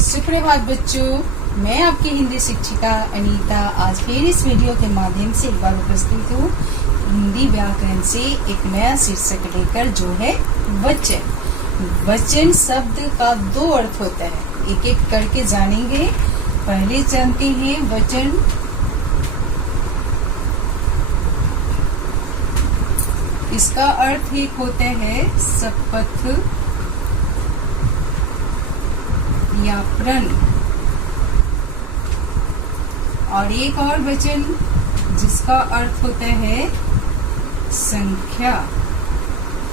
सुप्रभात बच्चों, मैं आपकी हिंदी शिक्षिका अनीता आज फिर इस वीडियो के माध्यम से एक बार उपस्थित हूँ हिंदी व्याकरण से एक नया शीर्षक लेकर, जो है वचन। वचन शब्द का दो अर्थ होता है, एक एक करके जानेंगे। पहले जानते हैं वचन। इसका अर्थ एक होता है शपथ या प्रण, और एक और वचन जिसका अर्थ होता है संख्या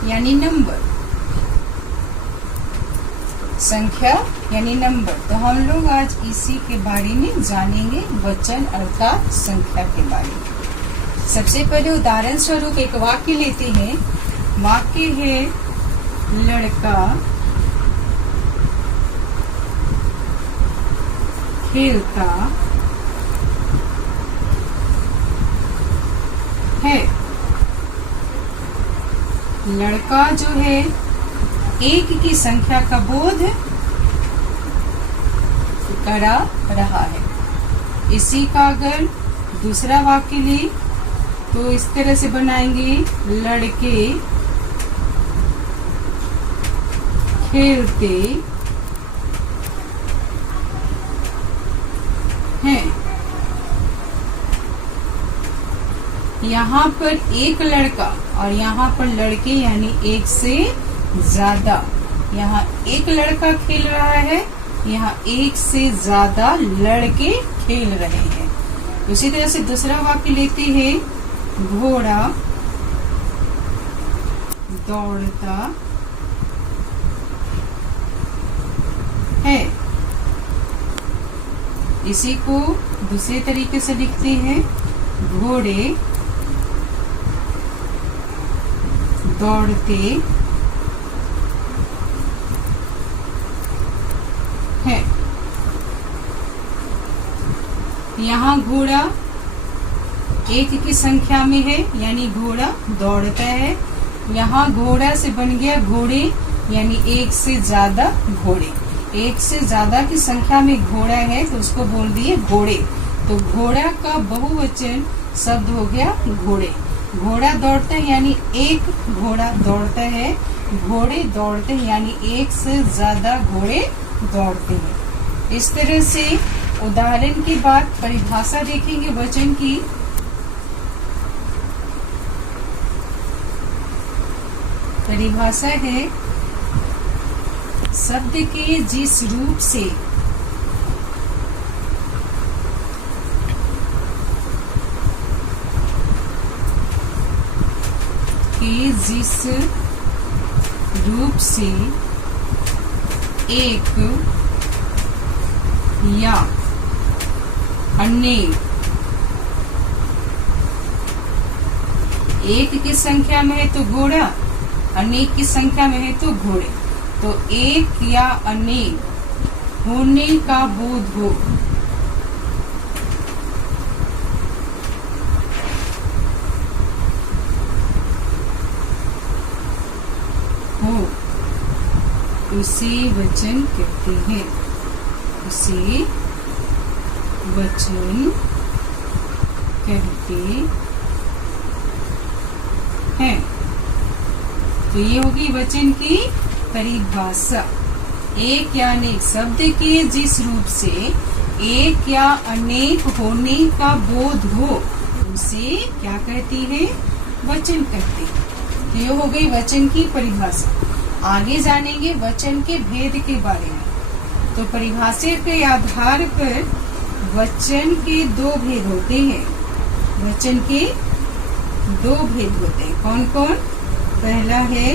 यानी नंबर। संख्या यानी नंबर। तो हम लोग आज इसी के बारे में जानेंगे, वचन अर्थात संख्या के बारे में। सबसे पहले उदाहरण स्वरूप एक वाक्य लेते हैं। वाक्य है लड़का खेलता है। लड़का जो है एक की संख्या का बोध करा रहा है। इसी का अगर दूसरा वाक्य ले तो इस तरह से बनाएंगे, लड़के खेलते हैं। यहाँ पर एक लड़का और यहाँ पर लड़के यानी एक से ज्यादा। यहाँ एक लड़का खेल रहा है, यहाँ एक से ज्यादा लड़के खेल रहे हैं। उसी तरह से दूसरा वाक्य लेते हैं। घोड़ा दौड़ता है। इसी को दूसरे तरीके से लिखते हैं। घोड़े दौड़ते हैं। यहाँ घोड़ा एक की संख्या में है, यानी घोड़ा दौड़ता है। यहाँ घोड़ा से बन गया घोड़े, यानी एक से ज्यादा घोड़े। एक से ज्यादा की संख्या में घोड़ा है तो उसको बोल दिए घोड़े। तो घोड़ा का बहुवचन शब्द हो गया घोड़े। घोड़ा दौड़ता है यानी एक घोड़ा दौड़ता है। घोड़े दौड़ते हैं यानी एक से ज्यादा घोड़े दौड़ते हैं। इस तरह से उदाहरण के बाद परिभाषा देखेंगे वचन की। परिभाषा है शब्द के जिस रूप से एक या अनेक, एक की संख्या में है तो घोड़ा, अनेक की संख्या में है तो घोड़े। तो एक या अनेक होने का बोध हो। उसे वचन कहते हैं। उसे वचन कहते हैं। तो ये होगी वचन की परिभाषा। एक या अनेक शब्द के जिस रूप से एक या अनेक होने का बोध हो, उसे क्या कहती है? वचन कहते हैं। तो ये हो गई वचन की परिभाषा। आगे जानेंगे वचन के भेद के बारे में। तो परिभाषा के आधार पर वचन के दो भेद होते हैं। वचन के दो भेद होते हैं। कौन कौन? पहला है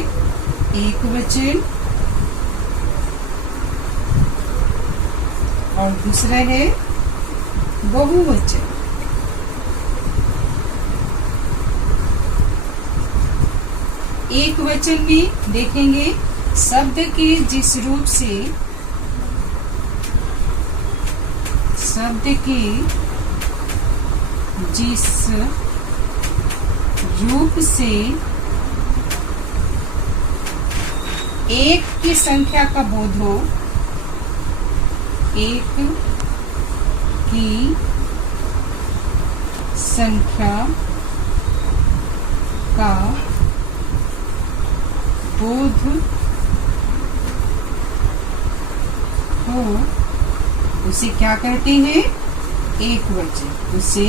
एक वचन और दूसरा है बहुवचन। एक वचन में देखेंगे शब्द के जिस रूप से एक की संख्या का बोध हो, एक की संख्या का बोध हो, उसे क्या कहते हैं? एक वचन। उसे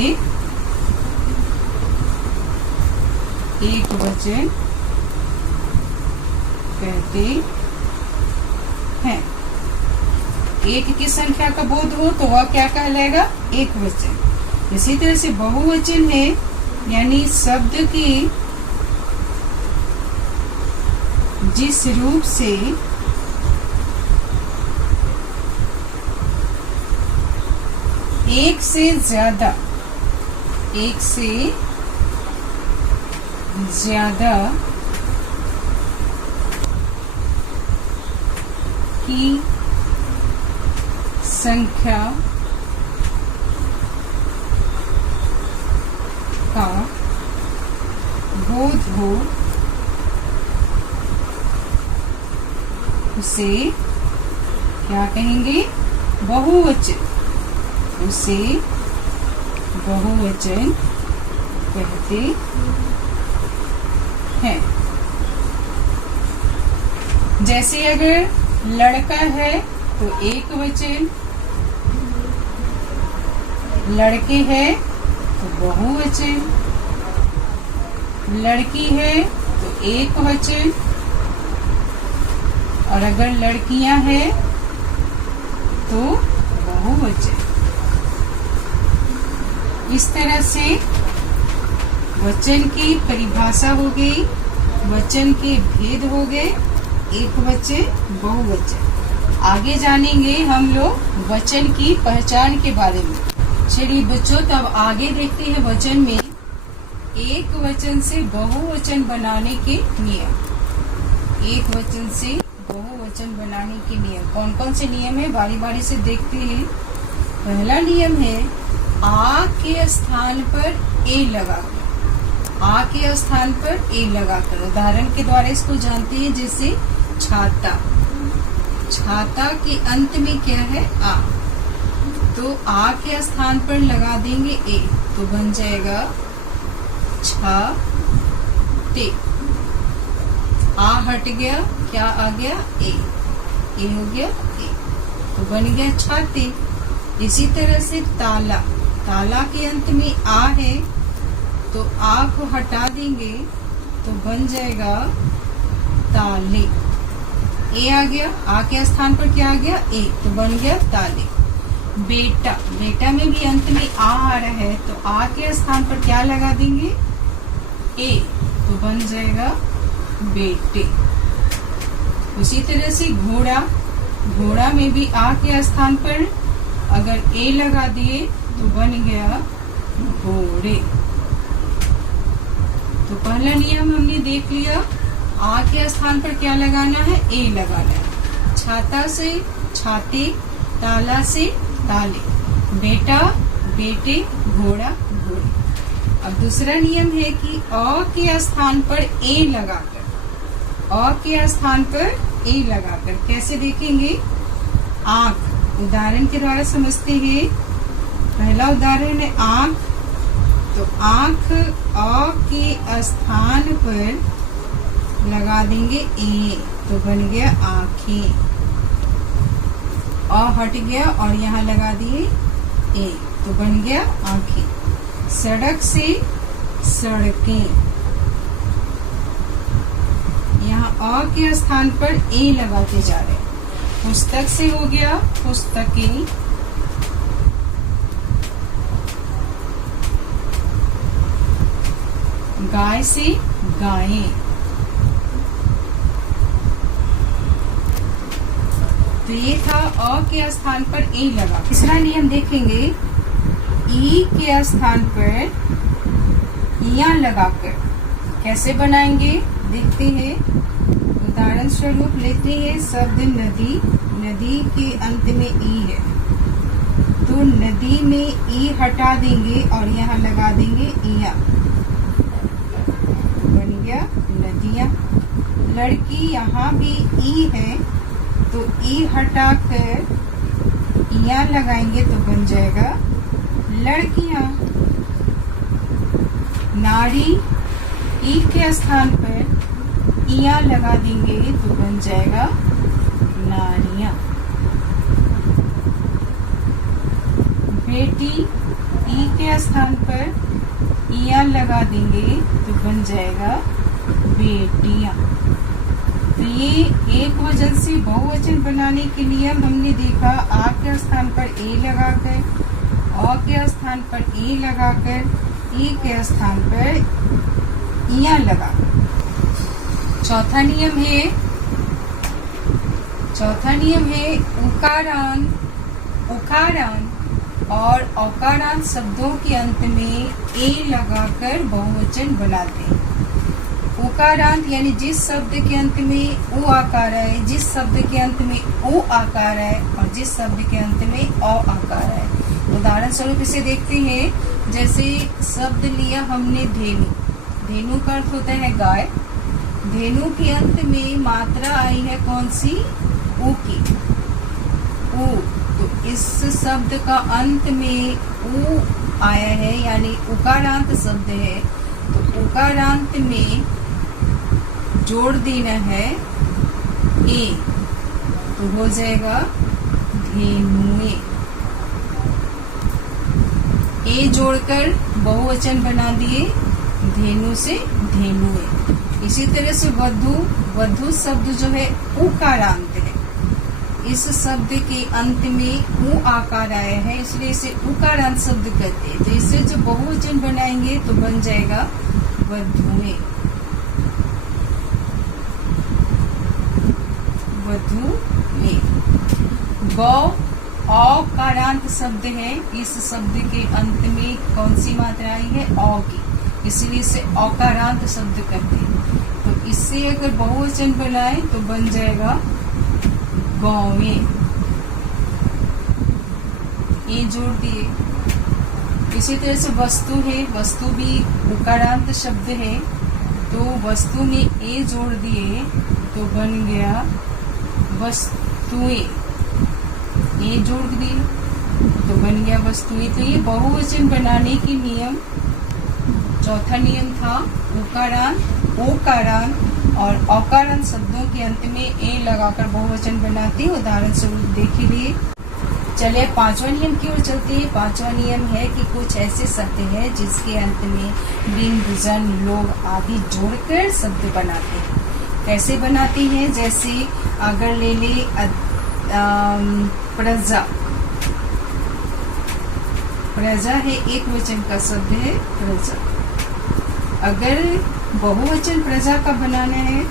एक वचन कहते हैं। एक की संख्या का बोध हो तो वह क्या कहलाएगा? एक वचन। इसी तरह से बहुवचन है, यानी शब्द की जिस रूप से एक से ज्यादा की संख्या का बोध हो, उसे क्या कहेंगे? बहुवचन। उसे बहुवचन कहते हैं। जैसे अगर लड़का है तो एक वचन, लड़के हैं तो बहुवचन, लड़की है तो एक वचन, और अगर लड़कियां हैं तो बहुवचन। इस तरह से वचन की परिभाषा हो गई, वचन के भेद हो गए, एक वचन, बहुवचन। आगे जानेंगे हम लोग वचन की पहचान के बारे में। चलिए बच्चों, तब आगे देखते हैं वचन में एक वचन से बहुवचन बनाने के नियम। एक वचन से बहुवचन बनाने के नियम कौन कौन से नियम है, बारी बारी से देखते हैं। पहला नियम है आ के स्थान पर ए लगाकर। आ के स्थान पर ए लगाकर, उदाहरण के द्वारा इसको जानते हैं। जैसे छाता, छाता के अंत में क्या है? आ, तो आ के स्थान पर लगा देंगे ए, तो बन जाएगा छाते। आ हट गया, क्या आ गया? ए हो गया ए, तो बन गया छाते। इसी तरह से ताला, ताला के अंत में आ है तो आ को हटा देंगे तो बन जाएगा ताले। ए आ गया, आ के स्थान पर क्या आ गया? ए, तो बन गया ताले। बेटा, बेटा में भी अंत में आ रहा है तो आ के स्थान पर क्या लगा देंगे? ए, तो बन जाएगा बेटे। उसी तरह से घोड़ा, घोड़ा में भी आ के स्थान पर अगर ए लगा दिए तो बन गया घोड़े। तो पहला नियम हमने देख लिया, आ के स्थान पर क्या लगाना है? ए लगाना है। छाता से छाते, ताला से ताले, बेटा बेटे, घोड़ा घोड़े। अब दूसरा नियम है कि अ के स्थान पर ए लगाकर, अ के स्थान पर ए लगाकर कैसे देखेंगे? आंख, उदाहरण के द्वारा समझते हैं। पहला उदाहरण है आंख, तो आंख अ के स्थान पर लगा देंगे ए, तो बन गया आंखें। अ हट गया और यहाँ लगा दिए ए, तो बन गया आंखें। सड़क से सड़कें, यहाँ अ के स्थान पर ए लगाते जा रहे हैं। पुस्तक से हो गया पुस्तकें, गाय से गायें। तो ये था अ के स्थान पर ए लगा। तीसरा नियम देखेंगे, ई के स्थान पर या लगाकर कैसे बनाएंगे देखते हैं। उदाहरण स्वरूप लेते हैं शब्द नदी, नदी के अंत में ई है तो नदी में ई हटा देंगे और यहाँ लगा देंगे इया, बन गया नदियां। लड़की, यहाँ भी ई है तो ई हटाकर यहाँ लगाएंगे तो बन जाएगा लड़कियां। नारी, ई के स्थान पर इया लगा देंगे तो बन जाएगा नारियां। बेटी, ई के स्थान पर इया लगा देंगे तो बन जाएगा बेटियां। तो ये एक वचन से बहुवचन बनाने के नियम हमने देखा। आ के स्थान पर ए लगाकर, अ के स्थान पर ए लगाकर, ई के स्थान पर इया लगाकर। चौथा नियम है उकारांत, उकारांत और औकारांत शब्दों के अंत में ए लगाकर बहुवचन बनाते हैं। उकारांत यानी जिस शब्द के अंत में उ आकार है, जिस शब्द के अंत में ओ आकार है और जिस शब्द के अंत में अ आकार है। उदाहरण स्वरूप इसे देखते हैं। जैसे शब्द लिया हमने धेनु, धेनु का अर्थ होता है गाय। धेनु के अंत में मात्रा आई है कौन सी? उ की, उ। तो इस शब्द का अंत में उ आया है यानी उकारांत शब्द है। तो उकारांत में जोड़ देना है ए तो हो जाएगा धेनुए। ए जोड़कर बहुवचन बना दिए धेनु से धेनुए। इसी तरह से वधु, वधु शब्द जो है उकारांत है। इस शब्द के अंत में उ आकार आया है इसलिए इसे उकारांत शब्द कहते हैं। तो इससे जो बहुवचन बनाएंगे तो बन जाएगा वधुए, वधुए। गौ औकारांत शब्द है। इस शब्द के अंत में कौन सी मात्रा आई है? औ की, इसलिए इसे औकारांत शब्द कहते हैं। तो इससे अगर बहुवचन बनाए तो बन जाएगा गौवें। ये जोड़ दिए। इसी तरह से वस्तु है, वस्तु भी उकारांत शब्द है। तो वस्तु में ए जोड़ दिए तो बन गया वस्तुएं। ए जोड़ दिए तो बन गया वस्तुएं। तो ये बहुवचन बनाने के नियम। चौथा नियम था उकारांत, ओकारांत और औकारांत शब्दों के अंत में ए लगाकर बहुवचन बनाते। उदाहरण स्वरूप देख लिए। चलिए पांचवा नियम की ओर चलते हैं। पांचवा नियम है कि कुछ ऐसे शब्द हैं जिसके अंत में बिंद, जन, लोग आदि जोड़कर शब्द बनाते हैं। कैसे बनाते हैं? जैसे अगर ले ले प्रजा, प्रजा है एक वचन का शब्द है प्रजा। अगर बहुवचन प्रजा का बनाना है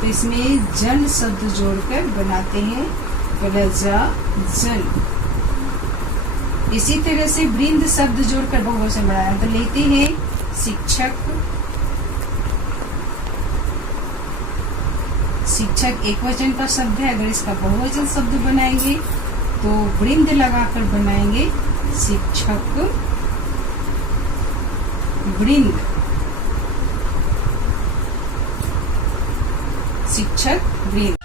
तो इसमें जन शब्द जोड़कर बनाते हैं प्रजा जन। इसी तरह से वृंद शब्द जोड़कर बहुवचन बनाना तो लेते हैं शिक्षक। शिक्षक एक वचन का शब्द है। अगर इसका बहुवचन शब्द बनाएंगे तो वृंद लगाकर बनाएंगे शिक्षक वृंद, शिक्षक वृंद।